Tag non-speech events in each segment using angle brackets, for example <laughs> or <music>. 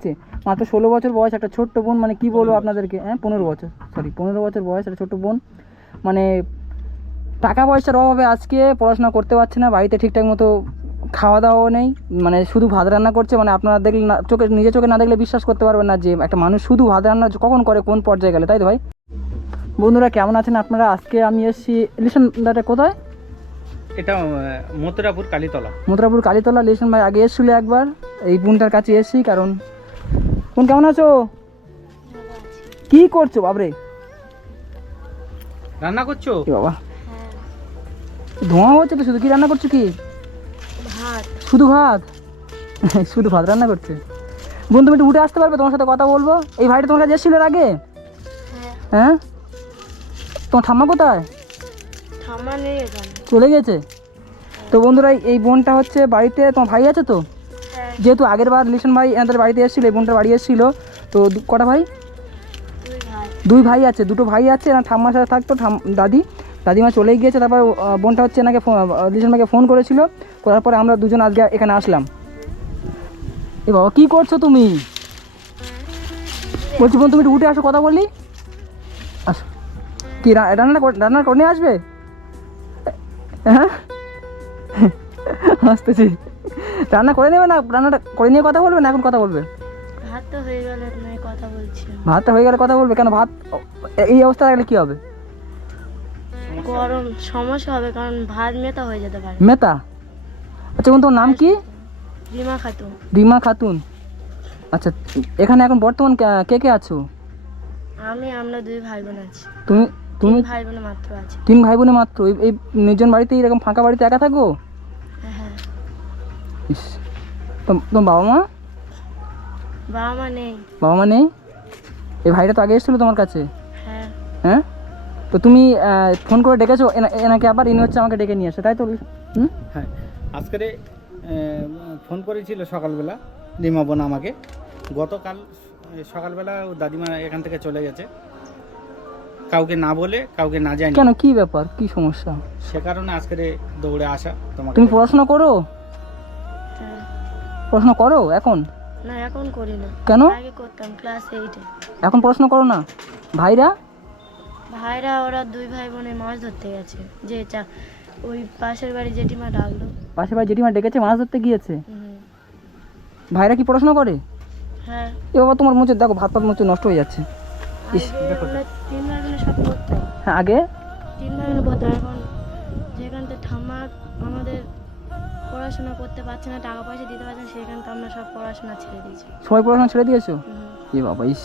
হচ্ছে মাত্র ষোলো বছর বয়স একটা ছোট্ট বোন মানে কি বলব আপনাদেরকে? হ্যাঁ পনেরো বছর সরি পনেরো বছর বয়স একটা ছোট্ট বোন। মানে টাকা পয়সার অভাবে আজকে পড়াশোনা করতে পারছে না বাড়িতে ঠিকঠাক মতো খাওয়া দাওয়াও নেই মানে শুধু ভাত রান্না করছে মানে আপনারা দেখলে না চোখে নিজে চোখে না দেখলে বিশ্বাস করতে পারবেন না যে একটা মানুষ শুধু ভাত রান্না কখন করে কোন পর্যায়ে গেলে তাই তো ভাই? বন্ধুরা কেমন আছেন আপনারা? আজকে আমি এসেছি লিসন দাটা কোথায়? এটা মথুরাপুর কালীতলা। মথুরাপুর কালীতলা লিসন ভাই আগে এসেছিল একবার এই বোনটার কাছে এসেছি কারণ বোন কেমন আছো? কি করছ বাবরে রান্না করছ? কি বাবা। ধোঁয়া হচ্ছে তো শুধু কি রান্না করছ কি? শুধু ভাত? শুধু ভাত রান্না করছে? বোন তুমি একটু উঠে আসতে পারবে তোমার সাথে কথা বলব। এই ভাইটা তোমার কাছে এসেছিল এর আগে? হ্যাঁ। হ্যাঁ? তোমার ঠাম্মা কোথায়? চলে গেছে? তো বন্ধুরা এই বোনটা হচ্ছে বাড়িতে তোমার ভাই আছে তো? হ্যাঁ যেহেতু আগের বার লিশন ভাই এনাদের বাড়িতে এসেছিল, এই বোনটার বাড়ি এসেছিল, তো কটা ভাই? দুই ভাই আছে, দুটো ভাই আছে না ঠাম্মার সাথে থাকতো, ঠাম দাদি। দাদিমা চলেই গিয়েছে, তারপর বোনটা হচ্ছে এনাকে লিশন ভাইকে ফোন করেছিল, করার পরে আমরা দুজন আজকে এখানে আসলাম। এ বাবা, কী করছ তুমি? বলছি, বোন, তুমি উঠে আসো, কথা বললি? আসো। কি রান্না কর- রান্না করে আসবে? হ্যাঁ? <laughs> আসতেছি। রান্না করে নেবে না? রান্নাটা করে নিয়ে কথা বলবে না এখন কথা বলবে? ভাত তো হয়ে গেলে কথা বলছি ভাতটা হয়ে গেলে কথা বলবে কেন ভাত এই অবস্থা থাকলে কী হবে? গরম সমস্যা হবে কারণ ভাত মেতা হয়ে যেতে পারে। মেতা? আচ্ছা তোমার নাম কি? রিমা খাতুন। রিমা খাতুন। আচ্ছা এখানে এখন বর্তমান কে- কে আছো? আমি আমরা দুই ভাই বোন আছি। তুমি তুমি ভাই বোন মাত্র আছে। তিন ভাই বোনে মাত্র এই- নির্জন বাড়িতে এরকম ফাঁকা বাড়িতে একা থাকো? ইস তো- তোমার বাবা মা? বাবা মা নেই। বাবা মা নেই? এই ভাইটা তো আগে এসেছিল তোমার কাছে? হ্যাঁ। হ্যাঁ? তো তুমি ফোন করে ডেকেছো এনা- এনাকে আবার ইনি হচ্ছে আমাকে ডেকে নিয়ে আসে তাই তো? হুম? হ্যাঁ। আজকে ফোন করেছিল সকালবেলা রিমা বোন আমাকে। গতকাল সকালবেলা দাদিমা এখান থেকে চলে গেছে। কাউকে না বলে কাউকে না জানি কেন কি ব্যাপার? কি সমস্যা? সে কারণে আজকে দৌড়ে আসা তোমাকে। তুমি পড়াশোনা করো? পড়াশোনা করো এখন? না এখন করি না। কেন? আগে করতাম ক্লাস এইটে এখন পড়াশোনা করো না। ভাইরা? ভাইরা ওরা দুই ভাই বোনে মাছ ধরতে গেছে। যে চা ওই পাশের বাড়ি জেঠিমা ডাকলো। পাশে ভাই জেঠিমা ডেকেছে মাছ ধরতে গিয়েছে? ভাইরা কি পড়াশোনা করে? হ্যাঁ। এ বাবা তোমার মুচে দেখো ভাত ভাত মুচে নষ্ট হয়ে যাচ্ছে। ইস, আগে তিন ভাই বোনে সব করতাম। হ্যাঁ আগে? তিন ভাই বোনে পড়তাম এখন যেখান থেকে ঠাম্মা আমাদের পড়াশোনা করতে পারছে না টাকা পয়সা দিতে পারছে না সেখান আমরা সব পড়াশোনা ছেড়ে দিয়েছি। সবাই পড়াশোনা ছেড়ে দিয়েছ? এ বাবা ইস।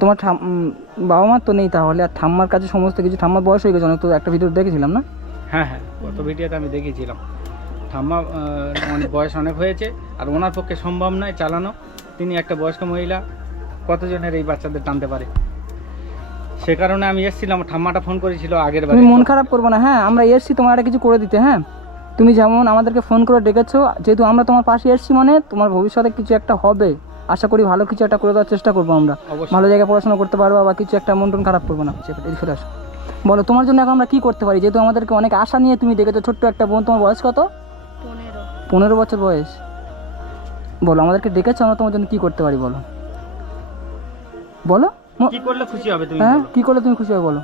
তোমার বাবা মার তো নেই তাহলে আর ঠাম্মার কাছে সমস্ত কিছু ঠাম্মার বয়স হয়ে গেছে অনেক তো একটা ভিডিও দেখেছিলাম না? হ্যাঁ হ্যাঁ গত ভিডিওতে আমি দেখেছিলাম ঠাম্মা অনেক বয়স অনেক হয়েছে আর ওনার পক্ষে সম্ভব নয় চালানো। তিনি একটা বয়স্ক মহিলা কতজনের এই বাচ্চাদের টানতে পারে? সে কারণে আমি এসেছিলাম ঠাম্মাটা ফোন করেছিল আগের বার। মন খারাপ করব না হ্যাঁ আমরা এসছি তোমার একটা কিছু করে দিতে হ্যাঁ? তুমি যেমন আমাদেরকে ফোন করে ডেকেছো যেহেতু আমরা তোমার পাশে এসছি মানে তোমার ভবিষ্যতে কিছু একটা হবে। আশা করি ভালো কিছু একটা করে দেওয়ার চেষ্টা করব আমরা। ভালো জায়গায় পড়াশোনা করতে পারব বা কিছু একটা মন টন খারাপ করব না। সরে আসো বলো তোমার জন্য এখন আমরা কী করতে পারি? যেহেতু আমাদেরকে অনেক আশা নিয়ে তুমি ডেকেছো ছোট্ট একটা বোন তোমার বয়স কত? পনেরো। পনেরো বছর বয়স। বলো আমাদেরকে ডেকেছো আমরা তোমার জন্য কী করতে পারি বলো? বলো কি করলে খুশি হবে তুমি হ্যাঁ? কি করলে তুমি খুশি হবে বলো?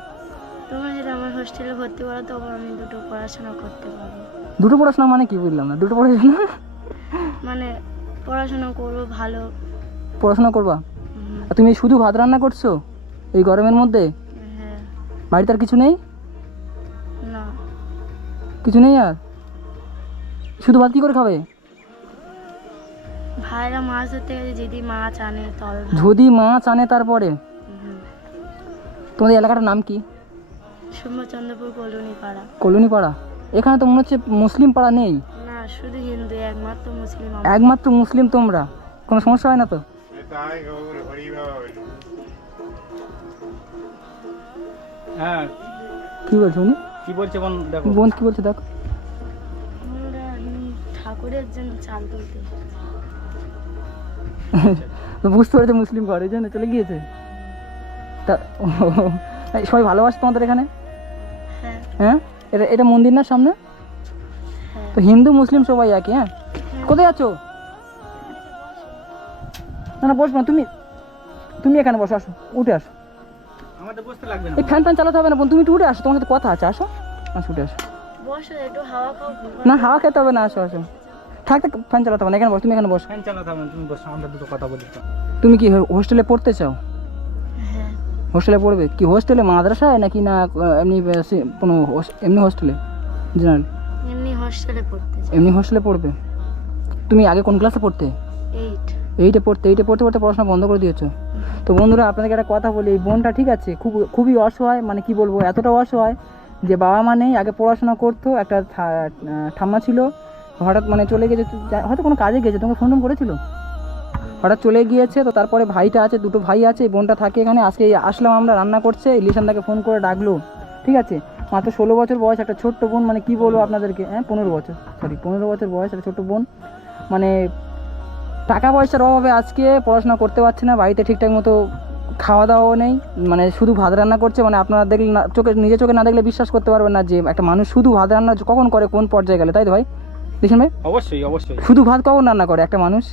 হোস্টেলে ভর্তি করো তবে আমি দুটো পড়াশোনা করতে পারব। দুটো পড়াশোনা মানে কি বুঝলাম না? দুটো পড়াশোনা? মানে পড়াশোনা করব ভালো। পড়াশোনা করবা? আর তুমি শুধু ভাত রান্না করছ? এই গরমের মধ্যে? হ্যাঁ। বাড়িতে আর কিছু নেই? না। কিছু নেই আর? শুধু ভাত কি করে খাবে? ভাইরা মাছ ধরতে গেছে যদি মাছ আনে তবে যদি মাছ আনে তারপরে? তোমাদের এলাকাটার নাম কি? সুম্বচন্দ্রপুর কলোনি পাড়া কলোনি পাড়া এখানে তো মনে হচ্ছে মুসলিম পাড়া নেই। না শুধু হিন্দু একমাত্র মুসলিম একমাত্র মুসলিম তোমরা? কোনো সমস্যা হয় না তো? হ্যাঁ। কি বলছো উনি? কি বলছে বোন দেখো। বোন কি বলছে দেখো। ঠাকুরের জন্য চাল তুলতে। বুঝতে পেরেছে মুসলিম ঘর এই জন্য চলে গিয়েছে? তা সবাই ভালোবাসে তোমাদের এখানে? হ্যাঁ? এটা এটা মন্দির না সামনে? তো হিন্দু মুসলিম সবাই একই হ্যাঁ? কোথায় আছো? না না বসবো না তুমি তুমি এখানে বসো আসো উঠে আসো। আমাদের বসতে লাগবে না। এই ফ্যান ফ্যান চালাতে হবে না বোন তুমি একটু উঠে আসো তোমার সাথে কথা আছে আসো। আসো উঠে আসো। না হাওয়া খেতে হবে না আসো আসো। থাক থাক ফ্যান চালাতে হবে না এখানে বসো তুমি এখানে বসো। ফ্যান চালাতে হবে না, তুমি বসো আমরা দুটো কথা বলি। তুমি কি হোস্টেলে পড়তে চাও? হোস্টেলে পড়বে? কি হোস্টেলে? মাদ্রাসায়? নাকি না এমনি কোনো এমনি হোস্টেলে? জেনারেল? এমনি হোস্টেলে পড়তে এমনি হোস্টেলে পড়বে? তুমি আগে কোন ক্লাসে পড়তে? এইট। এইটে পড়তে এইটে পড়তে পড়তে পড়াশোনা বন্ধ করে দিয়েছ। তো বন্ধুরা আপনাদেরকে একটা কথা বলি এই বোনটা ঠিক আছে খুব খুবই অসহায় মানে কি বলব এতটা অসহায় যে বাবা মা নেই আগে পড়াশোনা করতো একটা ঠাম্মা ছিল হঠাৎ মানে চলে গেছে হয়তো কোনো কাজে গেছে তোমাকে ফোন টোন করেছিল? হঠাৎ চলে গিয়েছে তো তারপরে ভাইটা আছে দুটো ভাই আছে বোনটা থাকে এখানে। আজকে আসলাম আমরা রান্না করছে লিসানদাকে ফোন করে ডাকলো। ঠিক আছে? মাত্র ষোলো বছর বয়স একটা ছোট্ট বোন মানে কি বলব আপনাদেরকে? হ্যাঁ পনেরো বছর সরি পনেরো বছর বয়স একটা ছোট্ট বোন। মানে টাকা পয়সার অভাবে আজকে পড়াশোনা করতে পারছে না বাড়িতে ঠিকঠাক মতো খাওয়া দাওয়াও নেই মানে শুধু ভাত রান্না করছে মানে আপনারা দেখলে না চোখে নিজে চোখে না দেখলে বিশ্বাস করতে পারবেন না যে একটা মানুষ শুধু ভাত রান্না কখন করে কোন পর্যায়ে গেলে তাই তো ভাই? দেখছেন ভাই? অবশ্যই অবশ্যই। শুধু ভাত কখন রান্না করে একটা মানুষ?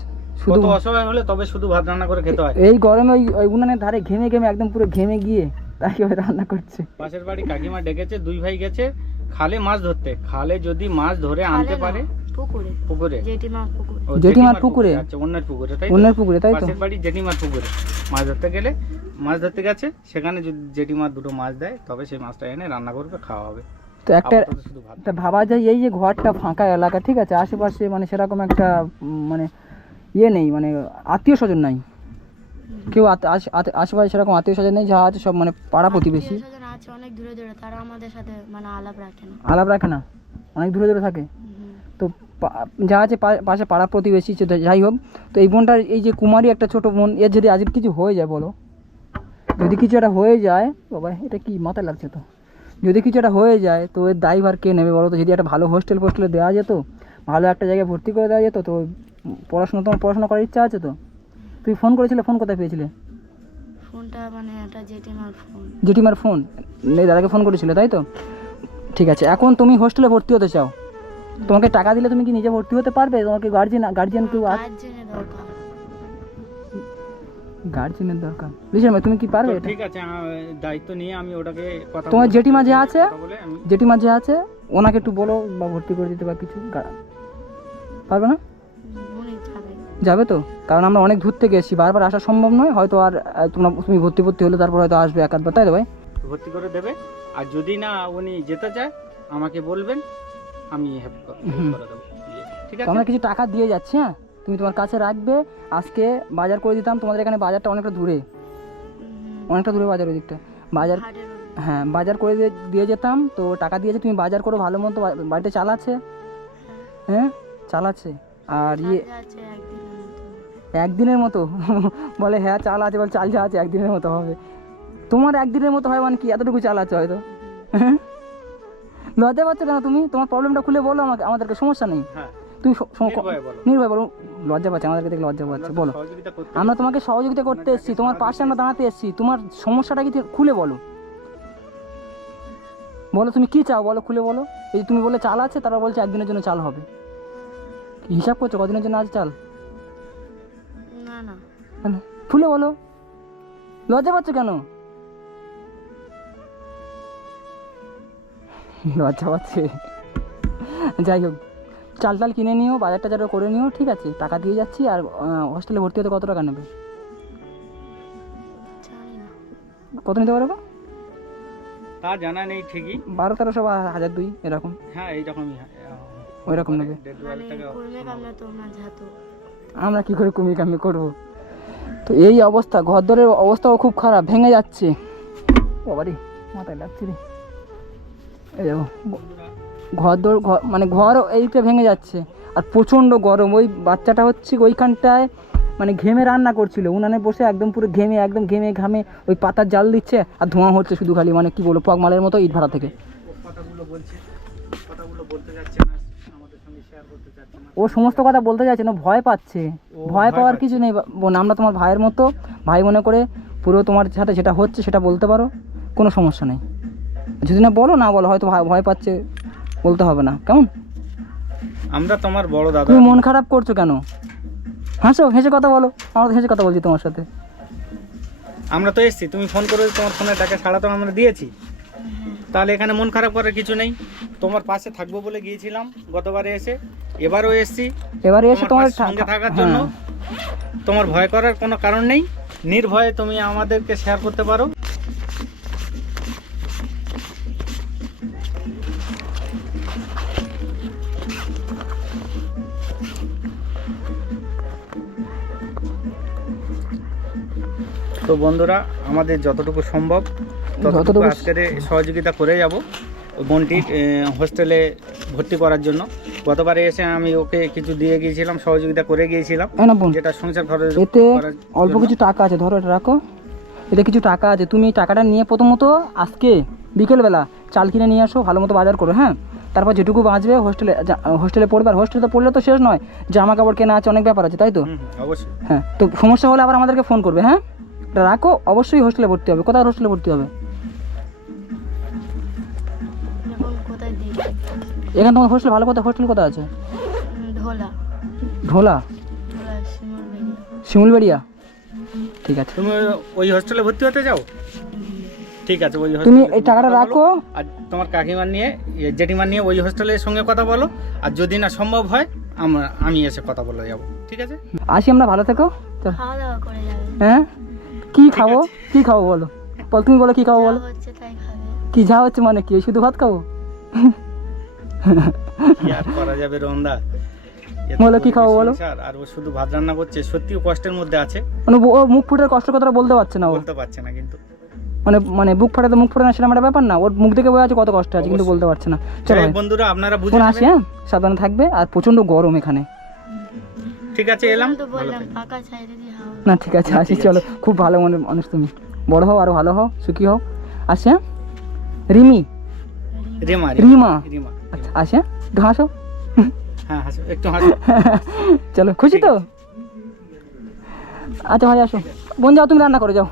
শুধু অসহায় হলে তবে শুধু ভাত রান্না করে খেতে হয়। এই গরমে ওই উনানের ধারে ঘেমে ঘেমে একদম পুরো ঘেমে গিয়ে তাকে রান্না করছে। পাশের বাড়ি কাকিমা ডেকেছে দুই ভাই গেছে। খালে মাছ ধরতে। খালে যদি মাছ ধরে আনতে পারে পুকুরে। পুকুরে। জেঠিমা পুকুরে। জেঠিমার পুকুরে? আচ্ছা অন্যের পুকুরে তাই অন্যের পুকুরে তাই তো? পাশের বাড়ি জেঠিমার পুকুরে। মাছ ধরতে গেলে মাছ ধরতে গেছে সেখানে যদি জেঠিমার দুটো মাছ দেয় তবে সেই মাছটা এনে রান্না করবে খাওয়া হবে। তো একটা আপাতত শুধু ভাত। তা ভাবা যায় এই যে ঘরটা ফাঁকা এলাকা ঠিক আছে? আশেপাশে মানে সেরকম একটা মানে ইয়ে নেই মানে আত্মীয় স্বজন নাই। কেউ আশ- আশেপাশে সেরকম আত্মীয় স্বজন নেই যা আছে সব মানে পাড়া প্রতিবেশী। আছে অনেক দূরে দূরে তারা আমাদের সাথে মানে আলাপ রাখে না। আলাপ রাখে না অনেক দূরে দূরে থাকে। তো যা আছে পাশে পাড়া প্রতিবেশী যাই হোক তো এই বোনটার এই যে কুমারী একটা ছোট বোন এর যদি আজকে কিছু হয়ে যায় বলো? যদি কিছু একটা হয়ে যায় বাবা এটা কি মাথায় লাগছে তো? যদি কিছু একটা হয়ে যায় তো এর দায়ভার কে নেবে বলো তো? যদি একটা ভালো হোস্টেল ফোস্টেলে দেওয়া যেত ভালো একটা জায়গায় ভর্তি করে দেওয়া যেত তো পড়াশোনা তোমার পড়াশোনা করার ইচ্ছা আছে তো? তুই ফোন করেছিলে? ফোন কোথায় পেয়েছিলে? ফোনটা মানে একটা জেঠিমার ফোন। জেঠিমার ফোন? দাদাকে ফোন করেছিলে তাই তো? ঠিক আছে এখন তুমি হোস্টেলে ভর্তি হতে চাও। তোমাকে টাকা দিলে তুমি কি নিজে ভর্তি হতে পারবে? তোমাকে গার্জিয়ান গার্জিয়ান কেউ গার্জেনের দরকার। গার্জিয়ানের দরকার। লিসেন তুমি কি পারবে এটা? ঠিক আছে দায়িত্ব নিয়ে আমি ওটাকে কথা তোমার জেঠিমা যে আছে জেঠিমা যে আছে ওনাকে একটু বলো বা ভর্তি করে দিতে বা কিছু। পারবে না? যাবে তো? কারণ আমরা অনেক দূর থেকে এসেছি বারবার আসা সম্ভব নয়। হয়তো আর তোমরা তুমি ভর্তি ভর্তি হলে তারপর হয়তো আসবে এক আধবার তাই তো ভাই? ভর্তি করে দেবে। আর যদি না উনি যেতে চায় আমাকে বলবেন আমি হেল্প করে দেবো। ঠিক আছে? আমরা কিছু টাকা দিয়ে যাচ্ছি হ্যাঁ? তুমি তোমার কাছে রাখবে। আজকে বাজার করে দিতাম তোমাদের এখানে বাজারটা অনেকটা দূরে। অনেকটা দূরে বাজার ওই দিকটা বাজার হ্যাঁ বাজার করে দিয়ে দিয়ে যেতাম। তো টাকা দিয়েছে তুমি বাজার করো ভালো মতো বাড়িতে চালাচ্ছে হ্যাঁ চালাচ্ছে আর ইয়ে আছে একদিনের মতো। মতো বলে হ্যাঁ চাল আছে। বলে চাল যা আছে একদিনের মতো হবে। তোমার একদিনের মতো হয় মানে কি? এতটুকু চাল আছে হয়তো। হ্যাঁ? লজ্জা পাচ্ছ কেন তুমি? তোমার প্রবলেমটা খুলে বলো আমাকে। আমাদেরকে সমস্যা নেই। হ্যাঁ। তুমি। নির্ভয় বলো। লজ্জা পাচ্ছে আমাদেরকে দেখে লজ্জা পাচ্ছে। বলো। আমরা তোমাকে সহযোগিতা করতে এসেছি। তোমার পাশে আমরা দাঁড়াতে এসেছি। তোমার সমস্যাটা কি? খুলে বলো। বলো তুমি কি চাও? বলো খুলে বলো। এই তুমি বলে চাল আছে তারা বলছে একদিনের জন্য চাল হবে। হিসাব করছ? কদিনের জন্য আছে চাল? খুলে বলো। লজ্জা পাচ্ছ কেন? লজ্জা পাচ্ছে। যাই হোক চাল টাল কিনে নিও বাজার টাজারও করে নিও ঠিক আছে? টাকা দিয়ে যাচ্ছি আর হস্টেলে ভর্তি হতে কত টাকা নেবে? কত নিতে পারব তা জানা নেই ঠিকই। বারো তেরোশো বা হাজার দুই এরকম। হ্যাঁ এইরকমই ওই রকম নেবে। মানে আমরা কি করে কুমির কামি করব? তো এই অবস্থা ঘর দরের অবস্থাও খুব খারাপ, ভেঙে যাচ্ছে। বাবারি, মাথায় লাগছে রে। এই দেখো ঘর মানে ঘর এইটা ভেঙে যাচ্ছে। আর প্রচণ্ড গরম, ওই বাচ্চাটা হচ্ছে ওইখানটায় মানে ঘেমে রান্না করছিল। উনানে বসে একদম পুরো ঘেমে, একদম ঘেমে ঘামে ওই পাতার জাল দিচ্ছে, আর ধোঁয়া হচ্ছে শুধু খালি মানে কি বলব পগমালের মতো ইট ভাড়া থেকে। কথাগুলো বলছে কথাগুলো বলতে যাচ্ছে না আমাদের সঙ্গে শেয়ার করতে চাচ্ছে না। ও সমস্ত কথা বলতে চাইছে না ভয় পাচ্ছে। ভয় পাওয়ার কিছু নেই বোন আমরা তোমার ভাইয়ের মতো ভাই মনে করে পুরো তোমার সাথে যেটা হচ্ছে সেটা বলতে পারো কোনো সমস্যা নেই। যদি না বলো না বলো হয়তো ভয়- ভয় পাচ্ছে বলতে হবে না কেমন? আমরা তোমার বড় দাদা। তুমি মন খারাপ করছ কেন? হাসো হেসে কথা বলো আমরা তো হেসে কথা বলছি তোমার সাথে। আমরা তো এসছি তুমি ফোন করে তোমার ফোনে টাকা ছাড়া তো আমরা দিয়েছি। তাহলে এখানে মন খারাপ করার কিছু নেই। তোমার পাশে থাকব বলে গিয়েছিলাম গতবারে এসে। এবারও এসছি। এবারে এসে তোমার সঙ্গে থাকার হ্যাঁ। জন্য তোমার ভয় করার কোনো কারণ নেই। নির্ভয়ে তুমি আমাদেরকে শেয়ার করতে পারো। তো বন্ধুরা আমাদের যতটুকু সম্ভব ততটুকু আজকের সহযোগিতা করে যাব বোনটি হোস্টেলে ভর্তি করার জন্য। গতবারে এসে আমি ওকে কিছু দিয়ে গিয়েছিলাম সহযোগিতা করে গিয়েছিলাম। যেটা সংসার খরচ এতে অল্প কিছু টাকা আছে ধরো এটা রাখো। এতে কিছু টাকা আছে তুমি টাকাটা নিয়ে প্রথমত আজকে বিকেলবেলা চাল কিনে নিয়ে আসো ভালো মতো বাজার করো হ্যাঁ? তারপর যেটুকু বাঁচবে হোস্টেলে হোস্টেলে পড়বে আর হোস্টেলে তো পড়লে তো শেষ নয় জামা কাপড় কেনা আছে অনেক ব্যাপার আছে তাই তো? অবশ্যই। হ্যাঁ তো সমস্যা হলে আবার আমাদেরকে ফোন করবে হ্যাঁ? রাখো অবশ্যই হোস্টেলে ভর্তি হবে। কোথায় হোস্টেলে ভর্তি হবে? এখানে তোমার হোস্টেল ভালো কথা? হোস্টেল কোথায় আছে? ঢোলা। ঢোলা? শিমুলবেড়িয়া। ঠিক আছে। তুমি ওই হোস্টেলে ভর্তি হতে যাও ঠিক আছে ওই তুমি এই টাকাটা রাখো। আর তোমার কাকিমার নিয়ে জেঠিমার নিয়ে ওই হোস্টেলের সঙ্গে কথা বলো। আর যদি না সম্ভব হয় আমরা আমি এসে কথা বলে যাব। ঠিক আছে? আসি আমরা ভালো থেকো। খাওয়া দাওয়া করে যাবে। হ্যাঁ? কি খাব? কি খাব বলো? বল তুমি বলো কি খাব বলো? কি যা হচ্ছে মানে কি? শুধু ভাত খাব? আর করা যাবে রন্দা বলো কি খাব বলো? আর ও শুধু ভাত রান্না করছে সত্যিও কষ্টের মধ্যে আছে। মানে ও- মুখ ফুটে কষ্ট কথাটা বলতে পারছে না ও। বলতে পারছে না কিন্তু। মানে মানে বুক ফাটে তো মুখ ফুটে না একটা ব্যাপার না ওর মুখ দেখে বোঝা আছে কত কষ্ট আছে কিন্তু বলতে পারছে না। চলো। বন্ধুরা আপনারা আসি হ্যাঁ? সাবধানে থাকবে আর প্রচণ্ড গরম এখানে। ঠিক আছে এলাম। না ঠিক আছে আসি চলো। খুব ভালো মনে মানুষ তুমি। বড় হও আরও ভালো হও সুখী হও। আসি হ্যাঁ? রিমি রিমা রিমা। রিমা। আচ্ছা আসি হ্যাঁ? একটু হাসো। হ্যাঁ হাসো একটু হাসো। <laughs> চলো খুশি তো? আচ্ছা ভাই আসো। বোন যাও তুমি রান্না করে যাও।